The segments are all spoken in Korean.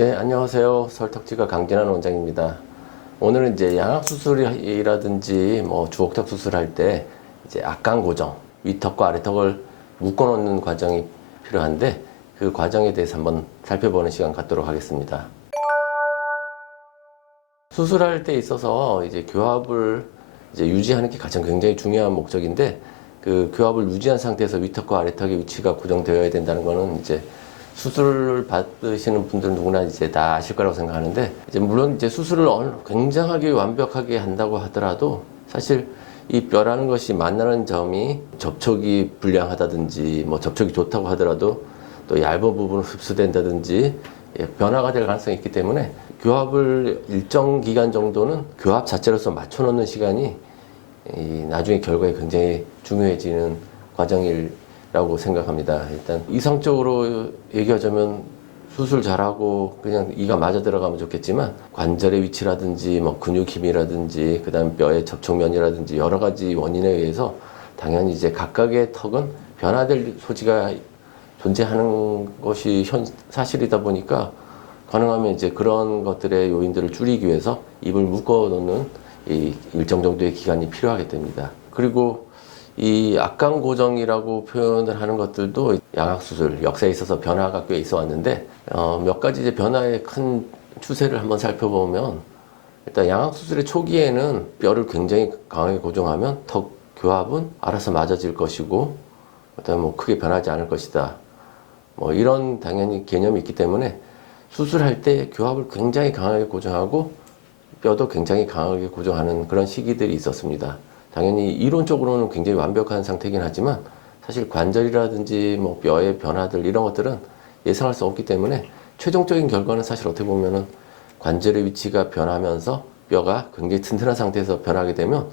예, 안녕하세요. 설턱지가 강진환 원장입니다. 오늘은 이제 양악수술이라든지 뭐 주걱턱 수술할 때 이제 악강 고정, 위턱과 아래턱을 묶어 놓는 과정이 필요한데 그 과정에 대해서 한번 살펴보는 시간 갖도록 하겠습니다. 수술할 때 있어서 이제 교합을 이제 유지하는 게 가장 굉장히 중요한 목적인데 그 교합을 유지한 상태에서 위턱과 아래턱의 위치가 고정되어야 된다는 거는 이제 수술을 받으시는 분들 누구나 이제 다 아실 거라고 생각하는데, 이제 물론 이제 수술을 굉장하게 완벽하게 한다고 하더라도 사실 이 뼈라는 것이 만나는 점이 접촉이 불량하다든지 뭐 접촉이 좋다고 하더라도 또 얇은 부분은 흡수된다든지 변화가 될 가능성이 있기 때문에 교합을 일정 기간 정도는 교합 자체로서 맞춰놓는 시간이 나중에 결과에 굉장히 중요해지는 과정이라고 생각합니다. 일단 이상적으로 얘기하자면 수술 잘하고 그냥 이가 맞아 들어가면 좋겠지만 관절의 위치라든지 뭐 근육 힘이라든지 그다음 뼈의 접촉면이라든지 여러 가지 원인에 의해서 당연히 이제 각각의 턱은 변화될 소지가 존재하는 것이 사실이다 보니까 가능하면 이제 그런 것들의 요인들을 줄이기 위해서 입을 묶어 놓는 이 일정 정도의 기간이 필요하게 됩니다. 그리고 이 악강 고정이라고 표현을 하는 것들도 양악수술 역사에 있어서 변화가 꽤 있어 왔는데 몇 가지 이제 변화의 큰 추세를 한번 살펴보면, 일단 양악수술의 초기에는 뼈를 굉장히 강하게 고정하면 턱 교합은 알아서 맞아질 것이고 그다음에 뭐 크게 변하지 않을 것이다, 뭐 이런 당연히 개념이 있기 때문에 수술할 때 교합을 굉장히 강하게 고정하고 뼈도 굉장히 강하게 고정하는 그런 시기들이 있었습니다. 당연히 이론적으로는 굉장히 완벽한 상태이긴 하지만 사실 관절이라든지 뭐 뼈의 변화들 이런 것들은 예상할 수 없기 때문에 최종적인 결과는 사실 어떻게 보면은 관절의 위치가 변하면서 뼈가 굉장히 튼튼한 상태에서 변하게 되면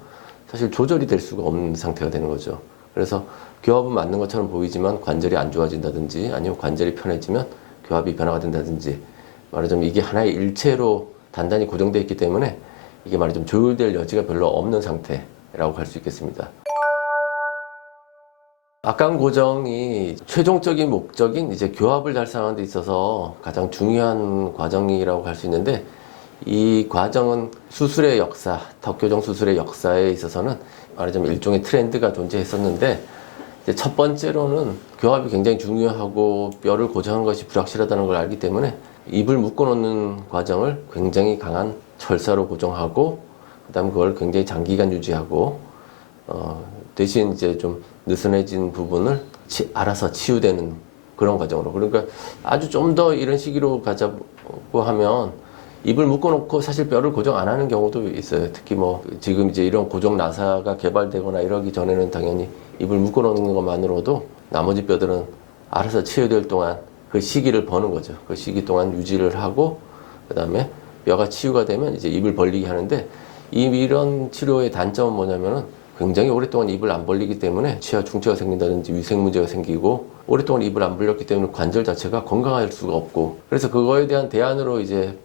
사실 조절이 될 수가 없는 상태가 되는 거죠. 그래서 교합은 맞는 것처럼 보이지만 관절이 안 좋아진다든지 아니면 관절이 편해지면 교합이 변화가 된다든지, 말하자면 이게 하나의 일체로 단단히 고정되어 있기 때문에 이게 말하자면 조율될 여지가 별로 없는 상태라고 할 수 있겠습니다. 악강 고정이 최종적인 목적인 이제 교합을 달성하는 데 있어서 가장 중요한 과정이라고 할 수 있는데, 이 과정은 수술의 역사, 턱 교정 수술의 역사에 있어서는 말하자면 일종의 트렌드가 존재했었는데, 이제 첫 번째로는 교합이 굉장히 중요하고 뼈를 고정하는 것이 불확실하다는 걸 알기 때문에 입을 묶어 놓는 과정을 굉장히 강한 철사로 고정하고 그다음 그걸 굉장히 장기간 유지하고 대신 이제 좀 느슨해진 부분을 알아서 치유되는 그런 과정으로, 그러니까 아주 좀 더 이런 시기로 가자고 하면 입을 묶어 놓고 사실 뼈를 고정 안 하는 경우도 있어요. 특히 뭐 지금 이제 이런 고정 나사가 개발되거나 이러기 전에는 당연히 입을 묶어 놓는 것만으로도 나머지 뼈들은 알아서 치유될 동안 그 시기를 버는 거죠. 그 시기 동안 유지를 하고 그다음에 뼈가 치유가 되면 이제 입을 벌리게 하는데, 이런 치료의 단점은 뭐냐면은 굉장히 오랫동안 입을 안 벌리기 때문에 치아 충치가 생긴다든지 위생 문제가 생기고, 오랫동안 입을 안 벌렸기 때문에 관절 자체가 건강할 수가 없고, 그래서 그거에 대한 대안으로 이제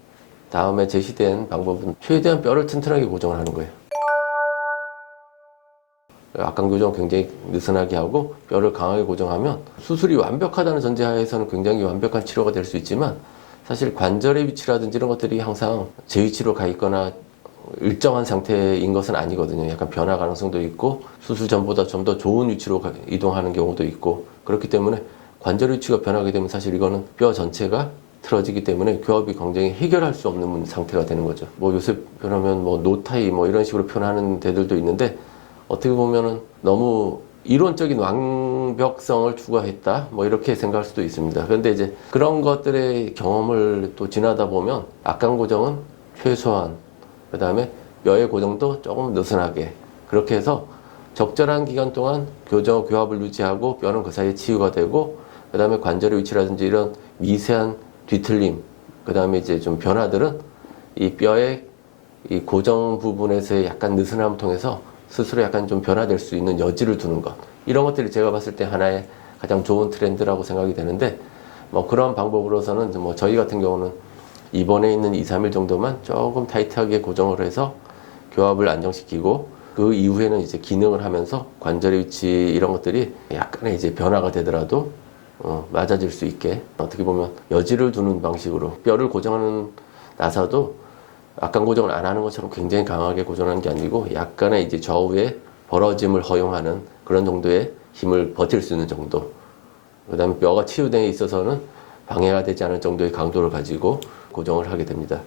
다음에 제시된 방법은 최대한 뼈를 튼튼하게 고정을 하는 거예요. 악강 교정을 굉장히 느슨하게 하고 뼈를 강하게 고정하면 수술이 완벽하다는 전제하에서는 굉장히 완벽한 치료가 될 수 있지만, 사실 관절의 위치라든지 이런 것들이 항상 제 위치로 가 있거나 일정한 상태인 것은 아니거든요. 약간 변화 가능성도 있고 수술 전보다 좀 더 좋은 위치로 이동하는 경우도 있고, 그렇기 때문에 관절 위치가 변하게 되면 사실 이거는 뼈 전체가 틀어지기 때문에 교합이 굉장히 해결할 수 없는 상태가 되는 거죠. 뭐 요새 표현하면 뭐 노타이 뭐 이런 식으로 표현하는 데들도 있는데, 어떻게 보면은 너무 이론적인 완벽성을 추구했다 뭐 이렇게 생각할 수도 있습니다. 그런데 이제 그런 것들의 경험을 또 지나다 보면 악강 고정은 최소한, 그 다음에 뼈의 고정도 조금 느슨하게, 그렇게 해서 적절한 기간 동안 교합을 유지하고 뼈는 그 사이에 치유가 되고, 그 다음에 관절의 위치라든지 이런 미세한 뒤틀림, 그 다음에 이제 좀 변화들은 이 뼈의 이 고정 부분에서의 약간 느슨함을 통해서 스스로 약간 좀 변화될 수 있는 여지를 두는 것, 이런 것들이 제가 봤을 때 하나의 가장 좋은 트렌드라고 생각이 되는데, 뭐 그런 방법으로서는 뭐 저희 같은 경우는 입원해 있는 2, 3일 정도만 조금 타이트하게 고정을 해서 교합을 안정시키고, 그 이후에는 이제 기능을 하면서 관절의 위치 이런 것들이 약간의 이제 변화가 되더라도 맞아질 수 있게 어떻게 보면 여지를 두는 방식으로 뼈를 고정하는 나사도 악강 고정을 안 하는 것처럼 굉장히 강하게 고정하는 게 아니고 약간의 이제 좌우의 벌어짐을 허용하는 그런 정도의 힘을 버틸 수 있는 정도. 그다음에 뼈가 치유됨에 있어서는 방해가 되지 않을 정도의 강도를 가지고 고정을 하게 됩니다.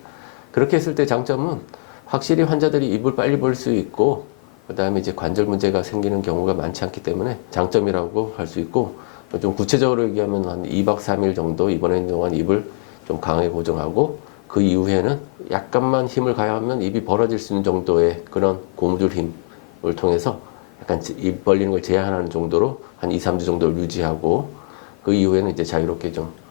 그렇게 했을 때 장점은 확실히 환자들이 입을 빨리 벌 수 있고 그다음에 이제 관절 문제가 생기는 경우가 많지 않기 때문에 장점이라고 할 수 있고 좀 구체적으로 얘기하면 한 2박 3일 정도 입원하는 동안 입을 좀 강하게 고정하고 그 이후에는 약간만 힘을 가하면 입이 벌어질 수 있는 정도의 그런 고무줄 힘을 통해서 약간 입 벌리는 걸 제한하는 정도로 한 2, 3주 정도를 유지하고 그 이후에는 이제 자유롭게 좀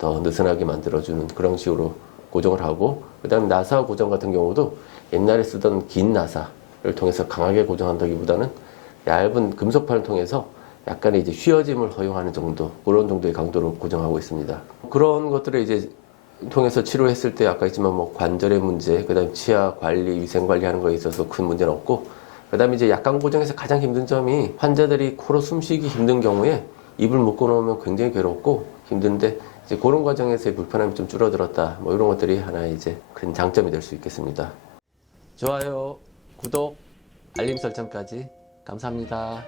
더 느슨하게 만들어주는 그런 식으로 고정을 하고 그다음에 나사 고정 같은 경우도 옛날에 쓰던 긴 나사를 통해서 강하게 고정한다기보다는 얇은 금속판을 통해서 약간의 이제 휘어짐을 허용하는 정도 그런 정도의 강도로 고정하고 있습니다. 그런 것들을 이제 통해서 치료했을 때 아까 했지만 뭐 관절의 문제, 그다음 치아 관리, 위생 관리하는 거에 있어서 큰 문제는 없고 그다음에 이제 약간 고정에서 가장 힘든 점이 환자들이 코로 숨쉬기 힘든 경우에 입을 묶어 놓으면 굉장히 괴롭고 힘든데 이제 그런 과정에서의 불편함이 좀 줄어들었다. 뭐 이런 것들이 하나의 이제 큰 장점이 될 수 있겠습니다. 좋아요, 구독, 알림 설정까지 감사합니다.